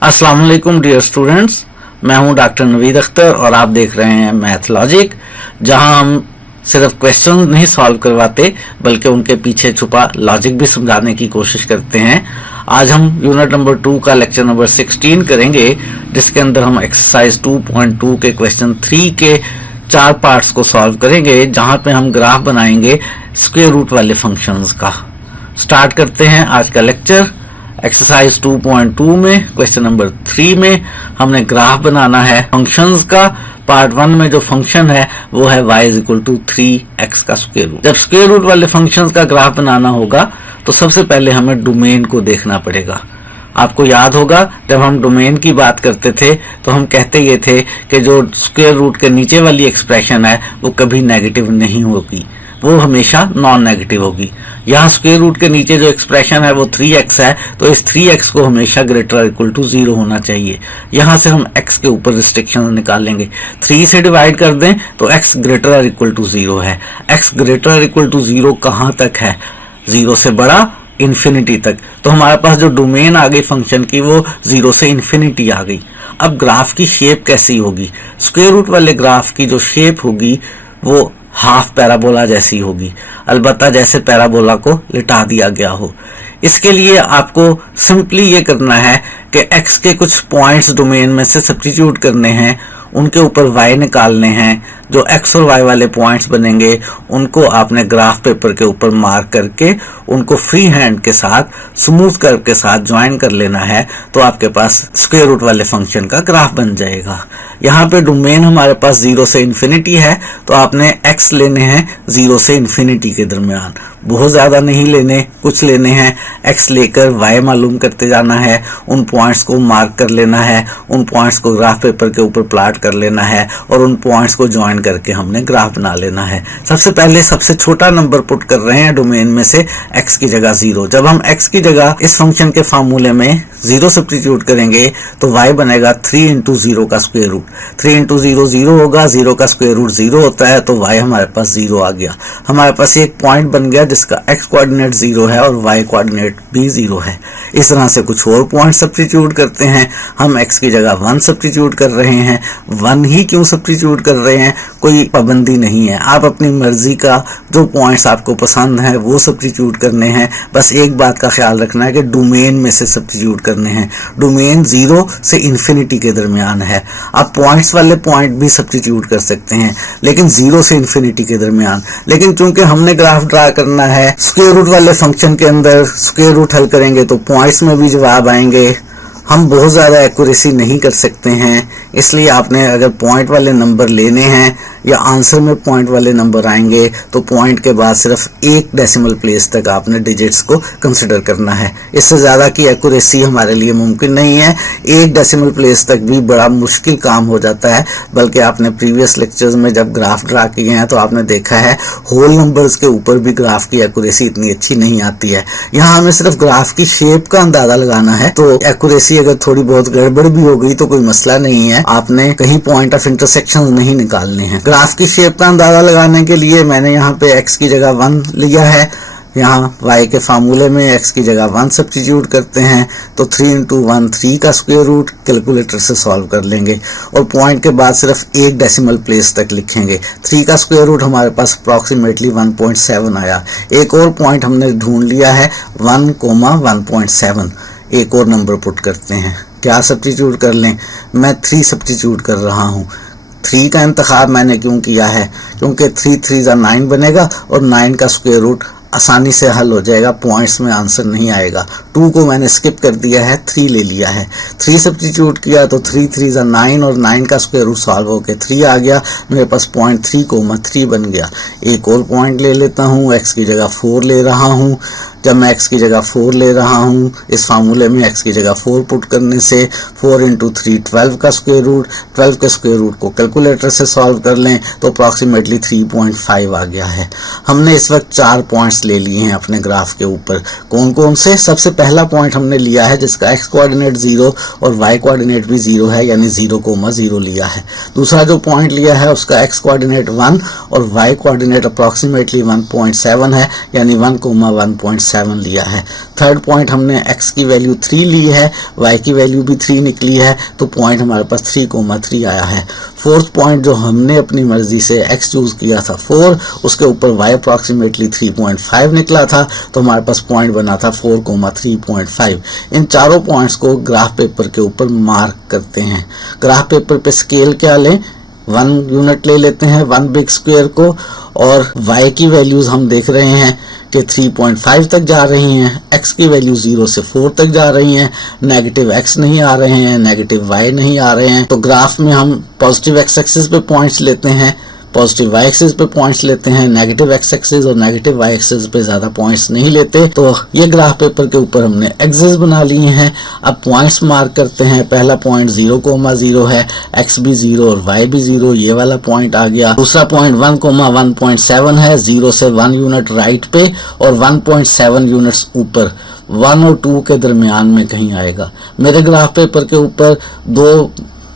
अस्सलाम वालेकुम dear students, मैं हूं डॉक्टर नवीद अख्तर और आप देख रहे हैं मैथ लॉजिक, जहां हम सिर्फ क्वेश्चन नहीं सॉल्व करवाते बल्कि उनके पीछे छुपा लॉजिक भी समझाने की कोशिश करते हैं। आज हम यूनिट नंबर 2 का लेक्चर नंबर 16 करेंगे, जिसके अंदर हम एक्सरसाइज 2.2 के क्वेश्चन 3 के 4 पार्ट्स को सॉल्व करेंगे, जहां पे हम ग्राफ बनाएंगे स्क्वायर रूट वाले फंक्शंस का। स्टार्ट करते हैं आज का लेक्चर। एक्सरसाइज 2.2 में क्वेश्चन नंबर 3 में हमने ग्राफ बनाना है फंक्शंस का। पार्ट 1 में जो फंक्शन है वो है y इक्वल टू 3x का स्क्वायर रूट। जब स्क्वायर रूट वाले फंक्शंस का ग्राफ बनाना होगा तो सबसे पहले हमें डोमेन को देखना पड़ेगा। आपको याद होगा जब हम डोमेन की बात करते थे तो हम कहते ये थे कि जो स्क्वायर रूट के नीचे वाली एक्सप्रेशन है वो कभी नेगेटिव नहीं होगी, वो हमेशा नॉन नेगेटिव होगी। यहाँ स्क्वायर रूट के नीचे जो एक्सप्रेशन है वो 3x है, तो इस 3x को हमेशा ग्रेटर इक्वल टू 0 होना चाहिए। यहाँ से हम x के ऊपर रिस्ट्रिक्शन निकालेंगे। 3 से डिवाइड कर दें तो x ग्रेटर इक्वल टू 0 है। x ग्रेटर इक्वल टू 0 कहाँ तक है? 0 से बड़ा इन्फिनिटी तक। तो हमारे पास जो डोमेन आ गई फंक्शन की वो 0 से इन्फिनिटी आ गई। अब ग्राफ की शेप कैसी होगी? स्क्वायर रूट वाले ग्राफ की जो शेप होगी वो हाफ पैराबोला जैसी होगी, अलबत्ता जैसे पैराबोला को लिटा दिया गया हो। इसके लिए आपको सिंपली ये करना है कि x के कुछ पॉइंट्स डोमेन में से सब्स्टिट्यूट करने हैं, उनके ऊपर y निकालने हैं। जो x और y वाले पॉइंट्स बनेंगे उनको आपने ग्राफ पेपर के ऊपर मार्क करके उनको फ्री हैंड के साथ स्मूथ कर्व के साथ ज्वाइन कर लेना है, तो आपके पास स्क्वायर रूट वाले फंक्शन का ग्राफ बन जाएगा। यहाँ पे डोमेन हमारे पास 0 से इन्फिनिटी है, तो आपने x लेने हैं 0 से इन्फिनिटी के दरमियान। बहुत ज्यादा नहीं लेने, कुछ लेने हैं। x लेकर y मालूम करते जाना है, उन पॉइंट्स को मार्क कर लेना है, उन पॉइंट्स को ग्राफ पेपर के ऊपर प्लॉट कर लेना है और उन पॉइंट्स को ज्वाइन करके हमने ग्राफ बना लेना है। सबसे पहले सबसे छोटा नंबर पुट कर रहे हैं डोमेन में से, x की जगह 0। जब हम x की जगह इस फंक्शन के फार्मूले में 0 सब्स्टिट्यूट करेंगे तो y बनेगा 3 इंटू 0 का स्क्वायर रूट। 3 इंटू 0 0 होगा, 0 का स्क्वायर रूट 0 होता है, तो y हमारे पास 0 आ गया। हमारे पास एक पॉइंट बन गया जिसका x कोऑर्डिनेट 0 है और y कोऑर्डिनेट भी 0 है। इस तरह से कुछ और पॉइंट सब्स्टिट्यूट करते हैं। हम x की जगह 1 सब्स्टिट्यूट कर रहे हैं। 1 ही क्यों सब्स्टिट्यूट कर रहे हैं? कोई पाबंदी नहीं है, आप अपनी मर्जी का जो पॉइंट्स आपको पसंद है वो सब्स्टिट्यूट करने हैं। बस एक बात का ख्याल रखना है कि डोमेन में से सब्स्टिट्यूट करने हैं। डोमेन 0 से इन्फिनिटी के दरमियान है। आप पॉइंट्स वाले पॉइंट भी सब्स्टिट्यूट कर सकते हैं, लेकिन 0 से इन्फिनिटी के दरमियान। लेकिन चूंकि हमने ग्राफ ड्रा करना है स्क्वायर रूट वाले फंक्शन के अंदर, स्क्वायर रूट हल करेंगे तो पॉइंट्स में भी जवाब आएंगे। हम बहुत ज़्यादा एक्यूरेसी नहीं कर सकते हैं, इसलिए आपने अगर पॉइंट वाले नंबर लेने हैं या आंसर में पॉइंट वाले नंबर आएंगे तो पॉइंट के बाद सिर्फ एक डेसिमल प्लेस तक आपने डिजिट्स को कंसिडर करना है। इससे ज़्यादा की एक्यूरेसी हमारे लिए मुमकिन नहीं है। एक डेसिमल प्लेस तक भी बड़ा मुश्किल काम हो जाता है। बल्कि आपने प्रीवियस लेक्चर्स में जब ग्राफ ड्रा किए हैं तो आपने देखा है होल नंबर्स के ऊपर भी ग्राफ की एक्यूरेसी इतनी अच्छी नहीं आती है। यहाँ हमें सिर्फ ग्राफ की शेप का अंदाजा लगाना है, तो एक्यूरेसी अगर थोड़ी बहुत गड़बड़ भी हो गई तो कोई मसला नहीं है। आपने कहीं पॉइंट ऑफ इंटरसेक्शन नहीं निकालने हैं। ग्राफ की शेप का अंदाजा लगाने के लिए मैंने यहाँ पे x की जगह 1 लिया है। यहाँ y के फार्मूले में x की जगह 1 सब्स्टिट्यूट करते हैं तो 3 इंटू 1 3 का स्क्वायर रूट कैलकुलेटर से सॉल्व कर लेंगे और पॉइंट के बाद सिर्फ एक डेसिमल प्लेस तक लिखेंगे। 3 का स्क्वायर रूट हमारे पास अप्रोक्सीमेटली 1.7 आया। एक और पॉइंट हमने ढूंढ लिया है 1,1.7। एक और नंबर पुट करते हैं। क्या सब्स्टिट्यूट कर लें? मैं 3 सब्स्टिट्यूट कर रहा हूँ। 3 का इंतखाब मैंने क्यों किया है? क्योंकि 3 3 9 बनेगा और 9 का स्क्वायर रूट आसानी से हल हो जाएगा, पॉइंट्स में आंसर नहीं आएगा। 2 को मैंने स्किप कर दिया है, 3 ले लिया है। 3 सब्स्टिट्यूट किया तो 3 3 9 और 9 का स्क्वायर रूट सॉल्व होकर 3 आ गया। मेरे पास पॉइंट 3,3 बन गया। एक और पॉइंट ले लेता हूँ, x की जगह 4 ले रहा हूँ। जब मैं x की जगह 4 ले रहा हूँ, इस फार्मूले में x की जगह 4 पुट करने से 4 इंटू 3 12 का स्क्वायर रूट, 12 के स्क्वायर रूट को कैलकुलेटर से सॉल्व कर लें तो अप्रॉक्सीमेटली 3.5 आ गया है। हमने इस वक्त 4 पॉइंट्स ले लिए हैं अपने ग्राफ के ऊपर। कौन कौन से? सबसे पहला पॉइंट हमने लिया है जिसका x कोऑर्डिनेट 0 और y कोऑर्डिनेट भी 0 है, यानी 0,0 लिया है। दूसरा जो पॉइंट लिया है उसका x कोऑर्डिनेट 1 और y कोऑर्डिनेट अप्रॉक्सीमेटली 1.7 है, यानी 1,1.7 1.7 लिया है। थर्ड पॉइंट हमने x की वैल्यू 3 ली है, y की वैल्यू भी 3 निकली है, तो पॉइंट हमारे पास 3,3 आया है। फोर्थ पॉइंट जो हमने अपनी मर्जी से x चूज किया था 4, उसके ऊपर y अप्रॉक्सीमेटली 3.5 निकला था, तो हमारे पास पॉइंट बना था 4,3.5। इन चारों पॉइंट्स को ग्राफ पेपर के ऊपर मार्क करते हैं। ग्राफ पेपर पे स्केल क्या लें, 1 यूनिट ले लेते हैं 1 बिग स्क्वायर को, और y की वैल्यूज हम देख रहे हैं कि 3.5 तक जा रही हैं, x की वैल्यू 0 से 4 तक जा रही हैं, नेगेटिव x नहीं आ रहे हैं, नेगेटिव y नहीं आ रहे हैं। तो ग्राफ में हम पॉजिटिव x एक्सिस पे पॉइंट्स लेते हैं, पॉजिटिव y एक्सिस पे पॉइंट्स लेते हैं, नेगेटिव x एक्सिस और नेगेटिव y एक्सिस पे ज्यादा पॉइंट्स नहीं लेते। तो ये ग्राफ पेपर के ऊपर हमने एक्सिस बना लिए हैं। अब पॉइंट्स मार्क करते हैं। पहला पॉइंट 0,0 है, x भी 0 और y भी 0, ये वाला पॉइंट आ गया। दूसरा पॉइंट 1,1.7 है, 0 से 1 यूनिट राइट पे और 1.7 यूनिट्स ऊपर 1 और 2 के दरमियान में कहीं आएगा। मेरे ग्राफ पेपर के ऊपर 2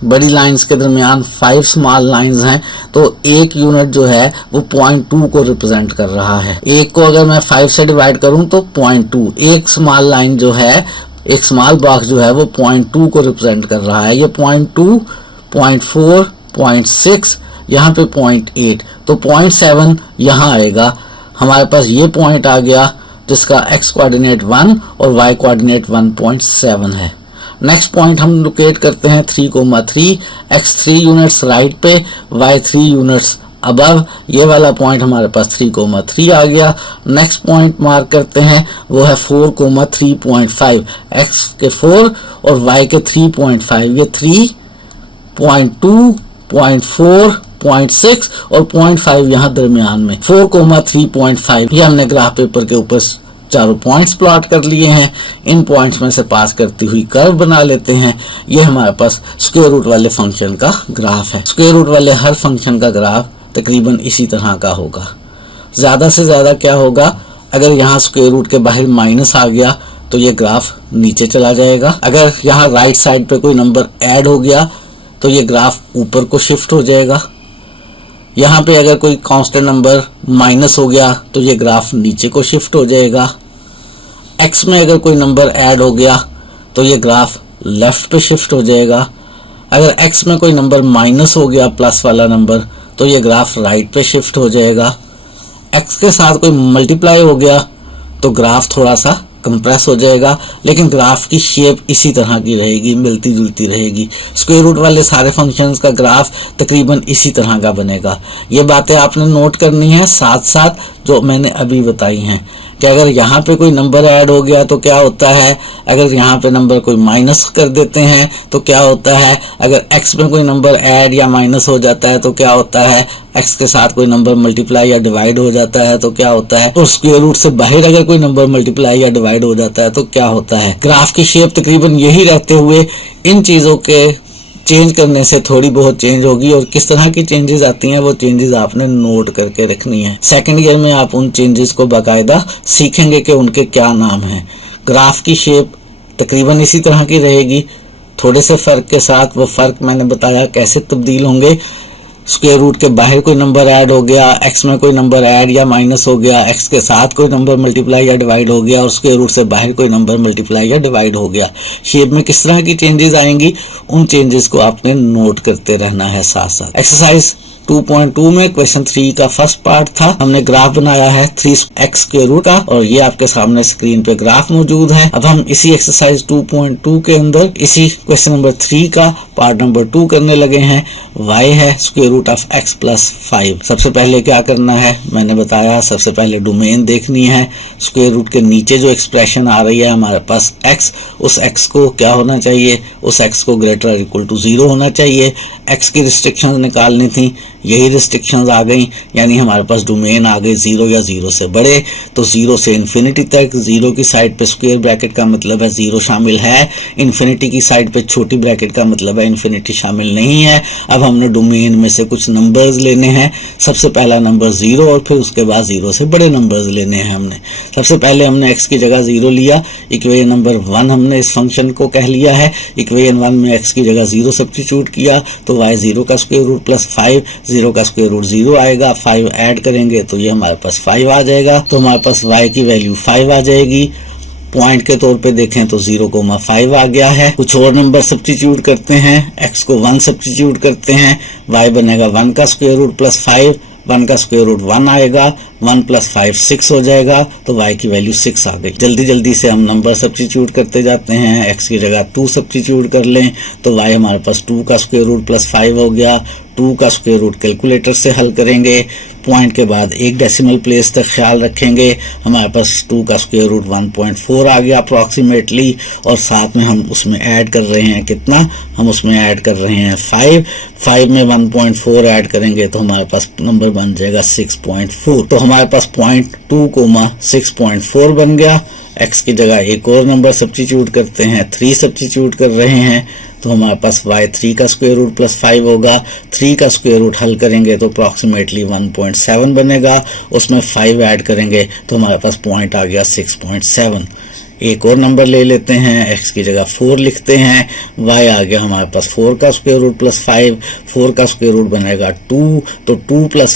बड़ी लाइंस के दरमियान 5 स्मॉल लाइंस हैं, तो 1 यूनिट जो है वो 0.2 को रिप्रेजेंट कर रहा है। 1 को अगर मैं 5 से डिवाइड करूं तो 0.2, एक स्मॉल लाइन जो है, एक स्मॉल बॉक्स जो है वो 0.2 को रिप्रेजेंट कर रहा है। ये 0.2, 0.4, 0.6, यहाँ पे 0.8, तो 0.7 यहाँ आएगा। हमारे पास ये पॉइंट आ गया जिसका x कोऑर्डिनेट 1 और y कोऑर्डिनेट 1.7 है। नेक्स्ट पॉइंट हम लोकेट करते हैं 3,3, x 3 यूनिट्स राइट पे, y 3 यूनिट्स अबव, ये वाला पॉइंट हमारे पास 3,3 आ गया। नेक्स्ट पॉइंट मार्क करते हैं, वो है 4,3.5, x के 4 और y के 3.5, ये 3.2, 0.4, 0.6 और 0.5 यहाँ दरमियान में 4,3.5। ये हमने ग्राफ पेपर के ऊपर चारों पॉइंट्स प्लॉट कर लिए हैं। इन पॉइंट्स में से पास करती हुई कर्व बना लेते हैं। ये हमारे पास स्क्वायर रूट वाले फंक्शन का ग्राफ है। स्क्वायर रूट वाले हर फंक्शन का ग्राफ तकरीबन इसी तरह का होगा। ज्यादा से ज्यादा क्या होगा, अगर यहाँ स्क्वायर रूट के बाहर माइनस आ गया तो ये ग्राफ नीचे चला जाएगा। अगर यहाँ राइट साइड पे कोई नंबर ऐड हो गया तो ये ग्राफ ऊपर को शिफ्ट हो जाएगा। यहाँ पे अगर कोई कांस्टेंट नंबर माइनस हो गया तो ये ग्राफ नीचे को शिफ्ट हो जाएगा। x में अगर कोई नंबर ऐड हो गया तो ये ग्राफ लेफ्ट पे शिफ्ट हो जाएगा। अगर x में कोई नंबर माइनस हो गया, प्लस वाला नंबर, तो ये ग्राफ राइट पे शिफ्ट हो जाएगा। x के साथ कोई मल्टीप्लाई हो गया तो ग्राफ थोड़ा सा कंप्रेस हो जाएगा, लेकिन ग्राफ की शेप इसी तरह की रहेगी, मिलती जुलती रहेगी। स्क्वायर रूट वाले सारे फंक्शंस का ग्राफ तकरीबन इसी तरह का बनेगा। ये बातें आपने नोट करनी है साथ साथ जो मैंने अभी बताई हैं कि अगर यहाँ पे कोई नंबर ऐड हो गया तो क्या होता है, अगर यहाँ पे नंबर कोई माइनस कर देते हैं तो क्या होता है, अगर x में कोई नंबर ऐड या माइनस हो जाता है तो क्या होता है, x के साथ कोई नंबर मल्टीप्लाई या डिवाइड हो जाता है तो क्या होता है, और स्क्वायर रूट से बाहर अगर कोई नंबर मल्टीप्लाई या डिवाइड हो जाता है तो क्या होता है। ग्राफ की शेप तकरीबन यही रहते हुए इन चीजों के चेंज करने से थोड़ी बहुत चेंज होगी, और किस तरह की चेंजेस आती हैं वो चेंजेस आपने नोट करके रखनी है। सेकंड ईयर में आप उन चेंजेस को बाकायदा सीखेंगे कि उनके क्या नाम हैं। ग्राफ की शेप तकरीबन इसी तरह की रहेगी, थोड़े से फर्क के साथ। वो फर्क मैंने बताया कैसे तब्दील होंगे। स्क्वायर रूट के बाहर कोई नंबर ऐड हो गया, x में कोई नंबर ऐड या माइनस हो गया, x के साथ कोई नंबर मल्टीप्लाई या डिवाइड हो गया, और स्क्वायर रूट से बाहर कोई नंबर मल्टीप्लाई या डिवाइड हो गया। शेप में किस तरह की चेंजेस आएंगी, उन चेंजेस को आपने नोट करते रहना है साथ साथ। एक्सरसाइज 2.2 में क्वेश्चन 3 का फर्स्ट पार्ट था। हमने ग्राफ बनाया है 3x स्क्वायर रूट का, और ये आपके सामने स्क्रीन पे ग्राफ मौजूद है। अब हम इसी एक्सरसाइज 2.2 के अंदर इसी क्वेश्चन नंबर 3 का पार्ट नंबर 2 करने लगे हैं। y है square root of x plus 5। सबसे पहले क्या करना है मैंने बताया, सबसे पहले डोमेन देखनी है। स्क्वायर रूट के नीचे जो एक्सप्रेशन आ रही है हमारे पास x, उस x को क्या होना चाहिए, उस x को ग्रेटर और इक्वल टू 0 होना चाहिए। x की रिस्ट्रिक्शंस निकालनी थी, यही रिस्ट्रिक्शंस आ गई, यानी हमारे पास डोमेन आ गए 0 या 0 से बड़े। तो 0 से इन्फिनिटी तक, 0 की साइड पे स्क्वायर ब्रैकेट का मतलब है 0 शामिल है, इन्फिनिटी की साइड पे छोटी ब्रैकेट का मतलब है इन्फिनिटी शामिल नहीं है। अब हमने डोमेन में से कुछ नंबर्स लेने हैं। सबसे पहला नंबर 0 और फिर उसके बाद 0 से बड़े नंबर्स लेने हैं हमने। सबसे पहले हमने x की जगह 0 लिया, इक्वेशन नंबर 1 हमने इस फंक्शन को कह लिया है। इक्वेशन 1 में x की जगह 0 सब्स्टिट्यूट किया तो y 0 का स्क्वायर रूट प्लस 5, 0 का स्क्वायर रूट 0 आएगा, 5 ऐड करेंगे तो ये हमारे पास 5 आ जाएगा। तो हमारे पास y की वैल्यू 5 आ जाएगी। पॉइंट के तौर पे देखें तो 0,5 आ गया है। कुछ और नंबर सब्स्टिट्यूट करते हैं, x को 1 सब्स्टिट्यूट करते हैं, y बनेगा 1 का स्क्वायर रूट प्लस 5, 1 का स्क्वायर रूट 1 आएगा, 1 प्लस 5 6 हो जाएगा, तो y की वैल्यू 6 आ गई। जल्दी जल्दी से हम नंबर सब्स्टिट्यूट करते जाते हैं। x की जगह 2 सब्स्टिट्यूट कर लें तो y हमारे पास 2 का स्क्वायर रूट प्लस 5 हो गया। 2 का स्क्वायर रूट कैलकुलेटर से हल करेंगे, पॉइंट के बाद एक डेसिमल प्लेस तक ख्याल रखेंगे। हमारे पास 2 का स्क्वायर रूट 1.4 आ गया अप्रॉक्सीमेटली, और साथ में हम उसमें ऐड कर रहे हैं कितना, हम उसमें ऐड कर रहे हैं 5 में 1.4 ऐड करेंगे तो हमारे पास नंबर बन जाएगा 6.4। तो हमारे पास पॉइंट 2,6.4 बन गया। x की जगह एक और नंबर सब्स्टिट्यूट करते हैं, 3 सब्स्टिट्यूट कर रहे हैं तो हमारे पास y 3 का स्क्वायर रूट प्लस 5 होगा। 3 का स्क्वायर रूट हल करेंगे तो अप्रॉक्सीमेटली 1.7 बनेगा, उसमें 5 ऐड करेंगे तो हमारे पास पॉइंट आ गया 6.7। एक और नंबर ले लेते हैं, x की जगह 4 लिखते हैं, y आ गया हमारे पास 4 का स्क्वायर रूट प्लस 5, 4 का स्क्वायर रूट बनेगा 2, तो 2 प्लस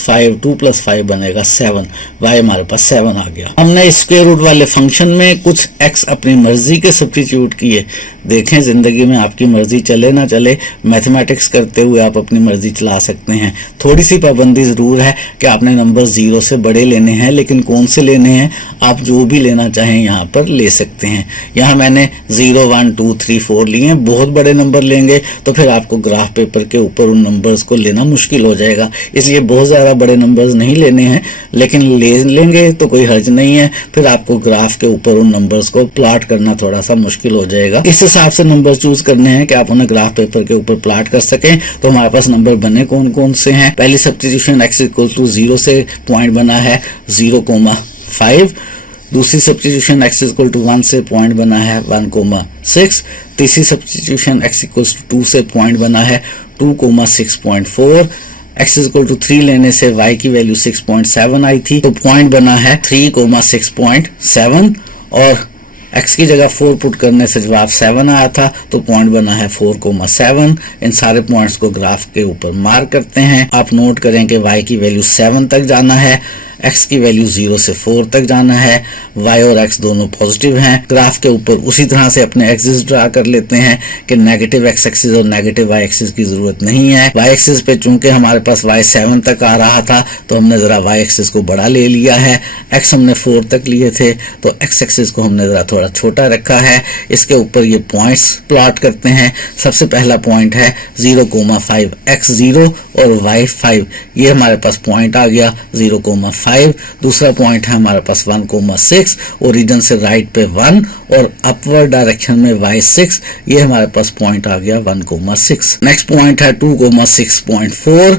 5 बनेगा 7, y हमारे पास 7 आ गया। हमने इस स्क्वायर रूट वाले फंक्शन में कुछ x अपनी मर्जी के सब्स्टिट्यूट किए। देखें, जिंदगी में आपकी मर्जी चले ना चले, मैथमेटिक्स करते हुए आप अपनी मर्जी चला सकते हैं। थोड़ी सी पाबंदी जरूर है कि आपने नंबर 0 से बड़े लेने हैं, लेकिन कौन से लेने हैं, आप जो भी लेना चाहें यहाँ पर ले सकते हैं। यहाँ मैंने 0, 1, 2, 3, 4 लिए हैं। बहुत बड़े नंबर लेंगे तो फिर आपको ग्राफ पेपर के ऊपर उन नंबर्स को लेना मुश्किल हो जाएगा, इसलिए बहुत ज़्यादा बड़े नंबर्स नहीं लेने हैं, लेकिन ले लेंगे तो कोई हर्ज नहीं है। फिर आपको ग्राफ के ऊपर उन नंबर्स को प्लॉट करना थोड़ा सा मुश्किल हो जाएगा। इस हिसाब से नंबर चूज करने हैं कि आप उन्हें ग्राफ पेपर के ऊपर प्लॉट कर सकें। तो हमारे पास नंबर बने कौन कौन से हैं। पहली सब्स्टिट्यूशन x इक्वल टू 0 से पॉइंट बना है 0,5। दूसरी सब्स्टिट्यूशन x इक्वल टू 1 से पॉइंट बना है 1,6। तीसरी सब्स्टिट्यूशन x इक्वल टू 2 से पॉइंट बना है 2,6.4। x इक्वल टू 3 लेने से y की वैल्यू 6.7 आई थी, तो पॉइंट बना है 3,6.7, और x की जगह 4 पुट करने से जवाब 7 आया था, तो पॉइंट बना है 4,7। इन सारे पॉइंट्स को ग्राफ के ऊपर मार्क करते हैं। आप नोट करें कि y की वैल्यू 7 तक जाना है, x की वैल्यू 0 से 4 तक जाना है, y और x दोनों पॉजिटिव हैं। ग्राफ के ऊपर उसी तरह से अपने एक्सिस ड्रा कर लेते हैं कि नेगेटिव x एक्सिस और नेगेटिव y एक्सिस की जरूरत नहीं है। y एक्सिस पे चूंकि हमारे पास y 7 तक आ रहा था तो हमने जरा y एक्सिस को बड़ा ले लिया है। x हमने 4 तक लिए थे तो x एक्सिस को हमने जरा थोड़ा छोटा रखा है। इसके ऊपर ये पॉइंट्स प्लॉट करते हैं। सबसे पहला पॉइंट है 0,5, x 0 और y 5, ये हमारे पास पॉइंट आ गया 0,5। दूसरा पॉइंट है हमारे पास 1,6, ओरिजिन से राइट पे 1 और अपवर्ड डायरेक्शन में y 6, ये हमारे पास पॉइंट आ गया 1,6। नेक्स्ट पॉइंट है 2,6.4,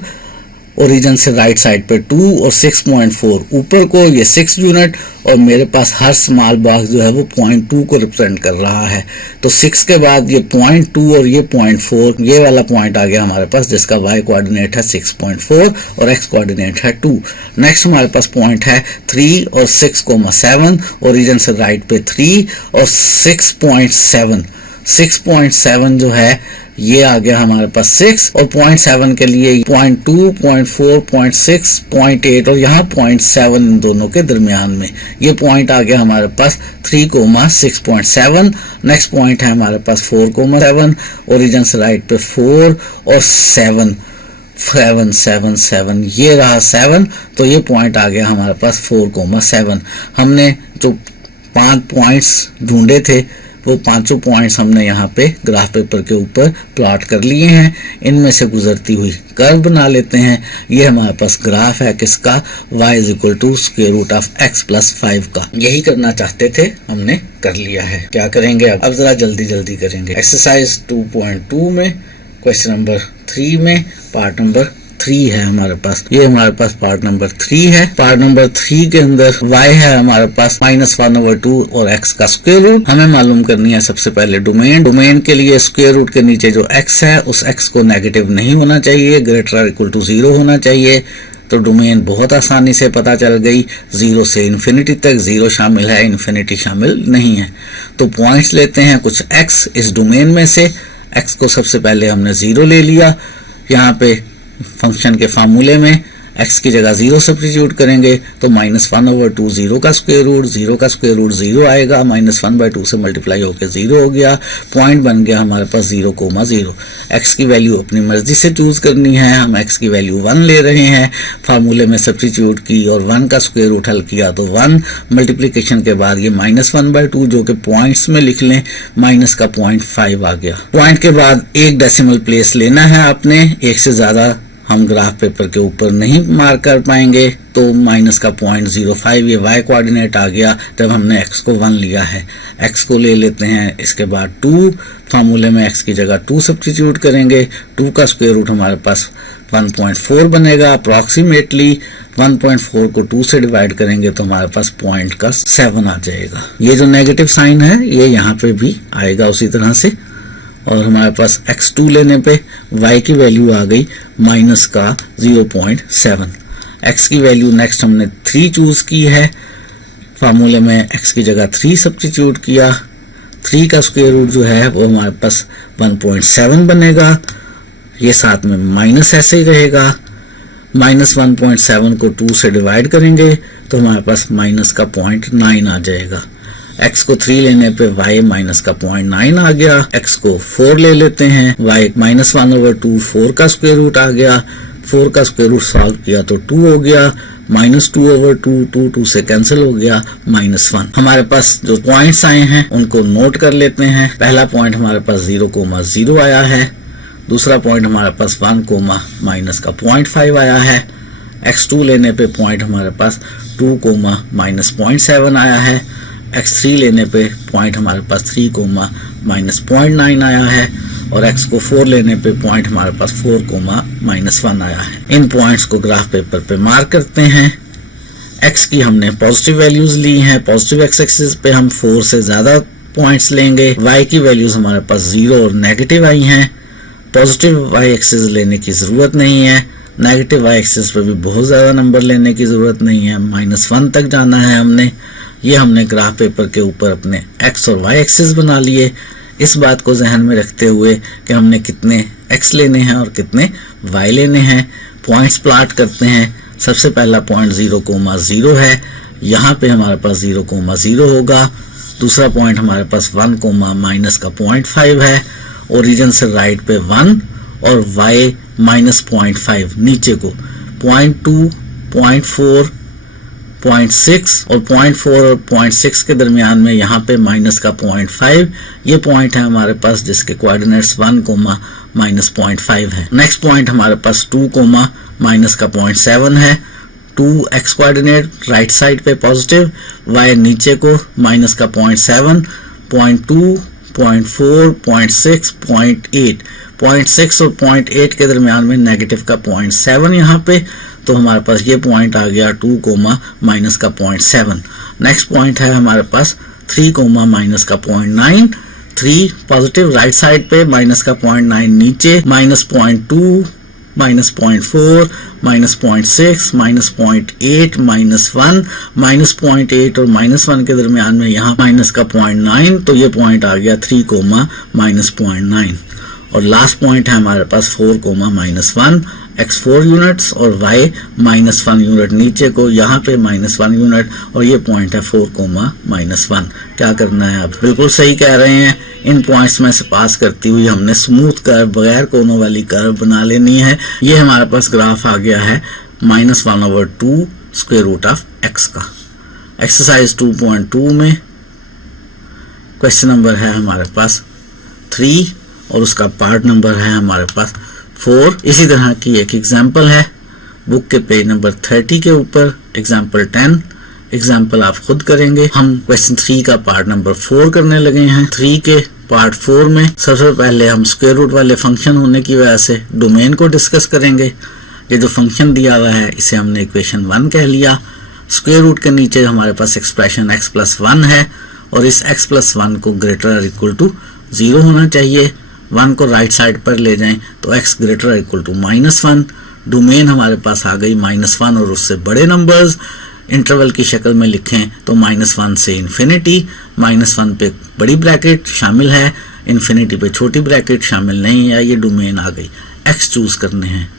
ओरिजिन से राइट साइड पे 2 और 6.4, ऊपर को ये 6 यूनिट, और मेरे पास हर स्मॉल बॉक्स जो है वो 0.2 को रिप्रेजेंट कर रहा है। तो 6 के बाद ये 0.2 और ये 0.4, ये वाला पॉइंट आ गया हमारे पास, जिसका y कोऑर्डिनेट है 6.4 और x कोऑर्डिनेट है 2। नेक्स्ट हमारे पास पॉइंट है 3 और 6,7, ओरिजिन से राइट पे 3 और 6.7, 6.7 जो है ये आ गया हमारे पास 6, और 0.7 के लिए 0.2, 0.4, 0.6, 0.8 और यहाँ 0.7 इन दोनों के दरमियान में ये पॉइंट आ गया हमारे पास 3,6.7। नेक्स्ट पॉइंट है हमारे पास 4,7, ओरिजिन से राइट पे 4 और 7, 7, ये रहा 7, तो ये पॉइंट आ गया हमारे पास 4,7। हमने जो 5 पॉइंट्स ढूंढे थे वो 5 पॉइंट्स हमने यहाँ पे ग्राफ पेपर के ऊपर प्लॉट कर लिए हैं। इनमें से गुजरती हुई कर्व बना लेते हैं। ये हमारे पास ग्राफ है किसका, y is equal to square root of x plus 5 का। यही करना चाहते थे, हमने कर लिया है। क्या करेंगे अब जरा जल्दी करेंगे। एक्सरसाइज 2.2 में क्वेश्चन नंबर 3 में पार्ट नंबर 3 है हमारे पास। ये हमारे पास पार्ट नंबर 3 है। पार्ट नंबर 3 के अंदर y है हमारे पास -1/2 और x का स्क्वायर रूट। हमें मालूम करनी है सबसे पहले डोमेन। डोमेन के लिए स्क्वायर रूट के नीचे जो x है उस x को नेगेटिव नहीं होना चाहिए, ग्रेटर और इक्वल टू 0 होना चाहिए। तो डोमेन बहुत आसानी से पता चल गई, 0 से इन्फिनिटी तक, 0 शामिल है, इन्फिनिटी शामिल नहीं है। तो पॉइंट्स लेते हैं कुछ x इस डोमेन में से। x को सबसे पहले हमने 0 ले लिया, यहाँ पे फंक्शन के फार्मूले में x की जगह 0 सब्स्टिट्यूट करेंगे तो -1/2 0 का स्क्वायर रूट, 0 का स्क्वायर रूट 0 आएगा, -1/2 से मल्टीप्लाई होकर 0 हो गया, पॉइंट बन गया हमारे पास 0,0। x की वैल्यू अपनी मर्जी से चूज करनी है, हम x की वैल्यू 1 ले रहे हैं, फार्मूले में सब्स्टिट्यूट की और 1 का स्क्वायर रूट हल किया तो 1, मल्टीप्लीकेशन के बाद ये -1/2 जो कि पॉइंट्स में लिख लें, माइनस का 0.5 आ गया। पॉइंट के बाद एक डेसिमल प्लेस लेना है आपने, एक से ज्यादा हम ग्राफ पेपर के ऊपर नहीं मार्क कर पाएंगे, तो माइनस का 0.05 ये y कोऑर्डिनेट आ गया जब हमने x को 1 लिया है। x को ले लेते हैं, इसके बाद 2, फार्मूले में x की जगह 2 सब्स्टिट्यूट करेंगे, 2 का स्क्वायर रूट हमारे पास 1.4 बनेगा, अप्रॉक्सीमेटली 1.4 को 2 से डिवाइड करेंगे तो हमारे पास पॉइंट का 7 आ जाएगा। ये जो नेगेटिव साइन है ये यहाँ पे भी आएगा उसी तरह से, और हमारे पास x2 लेने पे y की वैल्यू आ गई माइनस का 0.7। x की वैल्यू नेक्स्ट हमने 3 चूज की है, फार्मूले में x की जगह 3 सब्स्टिट्यूट किया, 3 का स्क्वायर रूट जो है वो हमारे पास 1.7 बनेगा, ये साथ में माइनस ऐसे ही रहेगा, -1.7 को 2 से डिवाइड करेंगे तो हमारे पास माइनस का 0.9 आ जाएगा। x को 3 लेने पे y माइनस का 0.9 आ गया, x को 4 ले लेते हैं, y -1/2 4 का स्क्वायर रूट आ गया, 4 का स्क्वायर रूट सॉल्व किया तो 2 हो गया, -2/2 2 से कैंसिल हो गया, -1। हमारे पास जो पॉइंट्स आए हैं उनको नोट कर लेते हैं। पहला पॉइंट हमारे पास 0,0 आया है, दूसरा पॉइंट हमारे पास 1, माइनस का 0.5 आया है, x2 लेने पे पॉइंट हमारे पास 2, -0.7 आया है, x3 लेने पे पॉइंट हमारे पास 3, -0.9 आया है, और x को 4 लेने पे पॉइंट हमारे पास 4, -1 आया है। इन पॉइंट्स को ग्राफ पेपर पे मार्क करते हैं। x की हमने पॉजिटिव वैल्यूज ली हैं, पॉजिटिव x एक्सिस पे हम 4 से ज्यादा पॉइंट्स लेंगे। y की वैल्यूज हमारे पास 0 और नेगेटिव आई हैं, पॉजिटिव y एक्सिस लेने की जरूरत नहीं है, नेगेटिव y एक्सिस पे भी बहुत ज्यादा नंबर लेने की जरूरत नहीं है, -1 तक जाना है हमने। ये हमने ग्राफ पेपर के ऊपर अपने x और y एक्सिस बना लिए। इस बात को जहन में रखते हुए कि हमने कितने x लेने हैं और कितने y लेने हैं, पॉइंट्स प्लॉट करते हैं। सबसे पहला पॉइंट 0,0 है, यहाँ पे हमारे पास 0,0 होगा। दूसरा पॉइंट हमारे पास 1, माइनस का 0.5 है, ओरिजिन से राइट पे 1 और y -0.5 नीचे को 0.2, 0.4, 0.6 और 0.4 और 0.6 के दरमियान में यहाँ पे माइनस का 0.5 ये पॉइंट है हमारे पास, जिसके कोऑर्डिनेट्स 1, -0.5 है। नेक्स्ट पॉइंट हमारे पास 2, माइनस का 0.7 है, 2x कोऑर्डिनेट राइट साइड पे पॉजिटिव, y नीचे को माइनस का 0.7, 0.2, 0.4, 0.6, 0.8, 0.6 और 0.8 के दरमियान में नेगेटिव का 0.7 यहाँ पे, तो हमारे पास ये पॉइंट आ गया 2, माइनस का 0.7। नेक्स्ट पॉइंट है हमारे पास 3, माइनस का 0.9, 3 पॉजिटिव राइट साइड पे, माइनस का 0.9 नीचे, -0.2, -0.4, -0.6, -0.8, -1, -0.8 और -1 के दरमियान में यहाँ माइनस का 0.9, तो ये पॉइंट आ गया 3, -0.9। और लास्ट पॉइंट है हमारे पास 4, -1, x 4 यूनिट्स और y -1 यूनिट नीचे को, यहाँ पे -1 यूनिट, और ये पॉइंट है 4, -1। क्या करना है अब? बिल्कुल सही कह रहे हैं, इन पॉइंट्स में से पास करती हुई हमने स्मूथ कर्व, बगैर कोनों वाली कर्व बना लेनी है। ये हमारे पास ग्राफ आ गया है -1/2 स्क्वायर रूट ऑफ x का। एक्सरसाइज 2.2 में क्वेश्चन नंबर है हमारे पास 3 और उसका पार्ट नंबर है हमारे पास 4। इसी तरह की एक एग्जाम्पल है बुक के पेज नंबर 30 के ऊपर, एग्जाम्पल 10। एग्जाम्पल आप खुद करेंगे। हम क्वेश्चन 3 का पार्ट नंबर 4 करने लगे हैं। 3 के पार्ट 4 में सबसे पहले हम स्क्वायर रूट वाले फंक्शन होने की वजह से डोमेन को डिस्कस करेंगे। ये जो फंक्शन दिया हुआ है इसे हमने इक्वेशन 1 कह लिया। स्क्वायर रूट के नीचे हमारे पास एक्सप्रेशन x+1 है और इस x+1 को ग्रेटर और इक्वल टू 0 होना चाहिए। 1 को राइट साइड पर ले जाएं तो x greater equal to -1। Domain हमारे पास आ गई -1 और उससे बड़े नंबर्स। इंटरवल की शक्ल में लिखें तो -1 से इन्फिनिटी, -1 पे बड़ी ब्रैकेट शामिल है, इन्फिनिटी पे छोटी ब्रैकेट शामिल नहीं है। ये डोमेन आ गई। x चूज करने हैं।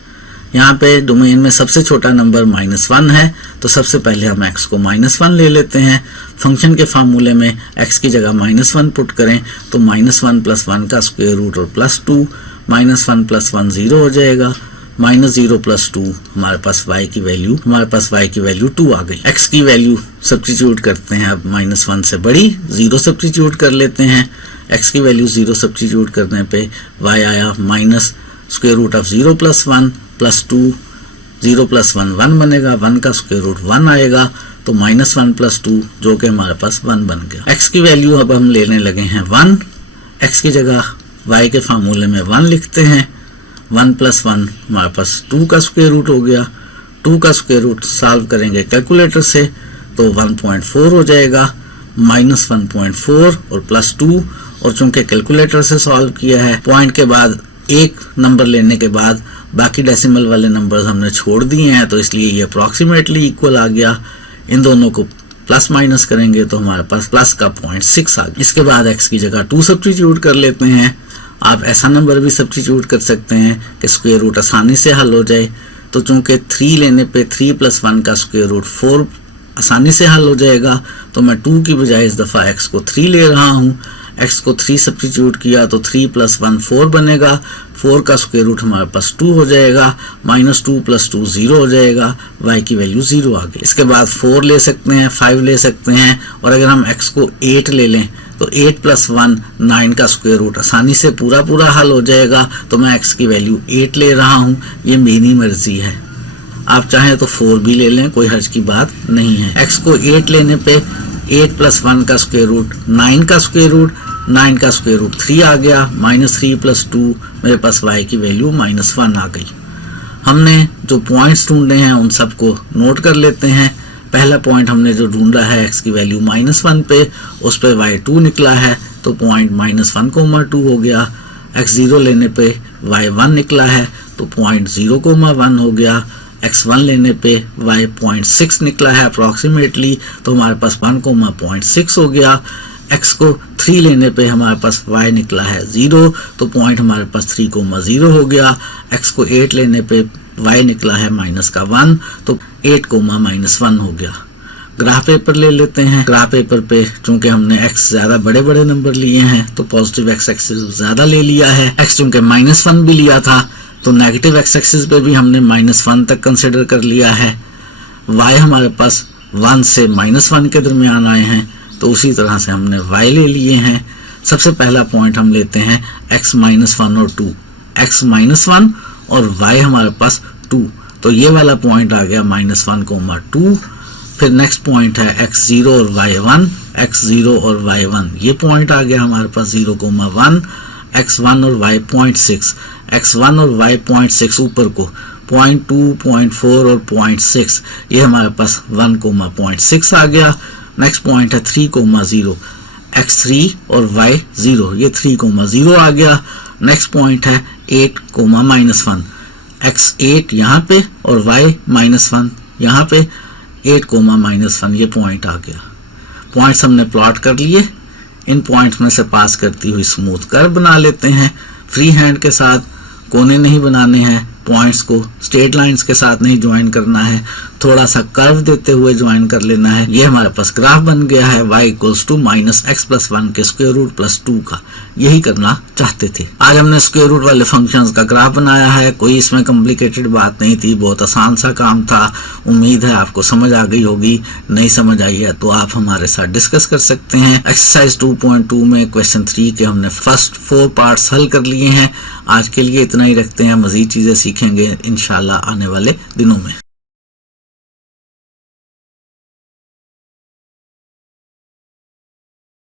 यहाँ पे डोमेन में सबसे छोटा नंबर -1 है, तो सबसे पहले हम x को -1 ले लेते हैं। फंक्शन के फार्मूले में x की जगह -1 पुट करें तो -1 + 1 का स्क्वायर रूट और +2, -1 + 1 0 हो जाएगा, -0 + 2 हमारे पास y की वैल्यू 2 आ गई। x की वैल्यू सब्स्टिट्यूट करते हैं, अब -1 से बड़ी 0 सब्स्टिट्यूट कर लेते हैं। x की वैल्यू 0 सब्स्टिट्यूट करने पे y आया -√0 + 1 + 2, 0 + 1 1 बनेगा, 1 का स्क्वायर रूट 1 आएगा, तो -1 + 2 जो कि हमारे पास 1 बन गया। x की वैल्यू अब हम लेने लगे हैं 1, x की जगह y के फार्मूले में 1 लिखते हैं। 1 + 1 हमारे पास 2 का स्क्वायर रूट हो गया, 2 का स्क्वायर रूट सॉल्व करेंगे कैलकुलेटर से तो 1.4 हो जाएगा, -1.4 और +2, और चूंकि कैलकुलेटर से सॉल्व किया है, पॉइंट के बाद एक नंबर लेने के बाद बाकी डेसिमल वाले नंबर्स हमने छोड़ दिए हैं, तो इसलिए ये अप्रॉक्सीमेटली इक्वल आ गया। इन दोनों को प्लस माइनस करेंगे तो हमारे पास प्लस का 0.6 आ गया। इसके बाद x की जगह 2 सब्स्टिट्यूट कर लेते हैं। आप ऐसा नंबर भी सब्स्टिट्यूट कर सकते हैं कि स्क्वायर रूट आसानी से हल हो जाए, तो चूंकि 3 लेने पे 3 + 1 का स्क्वायर रूट 4 आसानी से हल हो जाएगा, तो मैं 2 की बजाय इस दफ़ा x को 3 ले रहा हूँ। x को 3 सब्स्टिट्यूट किया तो 3 + 1 4 बनेगा, 4 का स्क्वायर रूट हमारे पास 2 हो जाएगा, -2 + 2 0 हो जाएगा, y की वैल्यू 0 आ गई। इसके बाद 4 ले सकते हैं, 5 ले सकते हैं, और अगर हम x को 8 ले लें तो 8 + 1 9 का स्क्वायर रूट आसानी से पूरा हल हो जाएगा, तो मैं x की वैल्यू 8 ले रहा हूँ। ये मेरी मर्जी है, आप चाहें तो 4 भी ले लें, कोई हर्ज की बात नहीं है। x को 8 लेने पे 8 + 1 का स्क्वायर रूट 9 का स्क्वायर रूट, 9 का स्क्वायर रूट 3 आ गया, -3 + 2 मेरे पास y की वैल्यू -1 आ गई। हमने जो पॉइंट्स ढूंढे हैं उन सबको नोट कर लेते हैं। पहला पॉइंट हमने जो ढूंढा है x की वैल्यू -1 पे, उस पे y 2 निकला है, तो पॉइंट -1,2 हो गया। x 0 लेने पे y 1 निकला है, तो पॉइंट 0,1 हो गया। x 1 लेने पे y 0.6 निकला है अप्रॉक्सीमेटली, तो हमारे पास 1,6 हो गया। x को 3 लेने पे हमारे पास y निकला है 0, तो पॉइंट हमारे पास 3,0 हो गया। x को 8 लेने पे y निकला है -1, तो 8,-1 हो गया। ग्राफ पेपर ले लेते हैं। ग्राफ पेपर पे चूंकि हमने x ज्यादा बड़े नंबर लिए हैं, तो पॉजिटिव x एक्सिस ज्यादा ले लिया है। x चूंकि -1 भी लिया था, तो नेगेटिव x एक्सिस पे भी हमने -1 तक कंसिडर कर लिया है। y हमारे पास 1 से -1 के दरमियान आए हैं, तो उसी तरह से हमने y ले लिए हैं। सबसे पहला पॉइंट हम लेते हैं x -1 और 2, x -1 और y हमारे पास 2, तो ये वाला पॉइंट आ गया -1,2। फिर नेक्स्ट पॉइंट है x 0 और y 1, x 0 और y 1, ये पॉइंट आ गया हमारे पास 0,1, x 1 और y 0.6, x 1 और y 0.6 ऊपर को 0.2, 0.4 और 0.6, ये हमारे पास 1,6 आ गया। नेक्स्ट पॉइंट है 3,0, x 3 और y 0, ये 3,0 आ गया। नेक्स्ट पॉइंट है 8,-1, x 8 यहाँ पे और y -1 यहाँ पे, 8,-1 ये पॉइंट आ गया। पॉइंट्स हमने प्लॉट कर लिए। इन पॉइंट्स में से पास करती हुई स्मूथ कर्व बना लेते हैं। फ्री हैंड के साथ कोने नहीं बनाने हैं, पॉइंट्स को स्ट्रेट लाइंस के साथ नहीं ज्वाइन करना है, थोड़ा सा कर्व देते हुए ज्वाइन कर लेना है। ये हमारे पास ग्राफ बन गया है y = -x + 1 के स्क्वायर रूट +2 का। यही करना चाहते थे। आज हमने स्क्वायर रूट वाले फंक्शंस का ग्राफ बनाया है। कोई इसमें कॉम्प्लिकेटेड बात नहीं थी, बहुत आसान सा काम था। उम्मीद है आपको समझ आ गई होगी। नहीं समझ आई है तो आप हमारे साथ डिस्कस कर सकते हैं। एक्सरसाइज 2.2 में क्वेश्चन 3 के हमने फर्स्ट 4 पार्ट्स हल कर लिए हैं। आज के लिए इतना ही रखते हैं, मजीद चीजें सीखेंगे इंशाल्लाह आने वाले दिनों में।